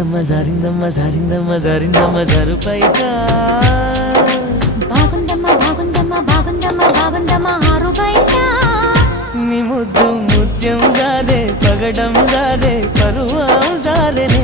జారిందమ్మ జారిందమ్మ జారిందమ్మ జారు పైట బాగుందమ్మా బాగుందమ్మా బాగుందమ్మా బాగుందమ్మా ఆరు బయట నీ ముద్దు ముత్యం జారే పగడం జారే పరువం జారేనే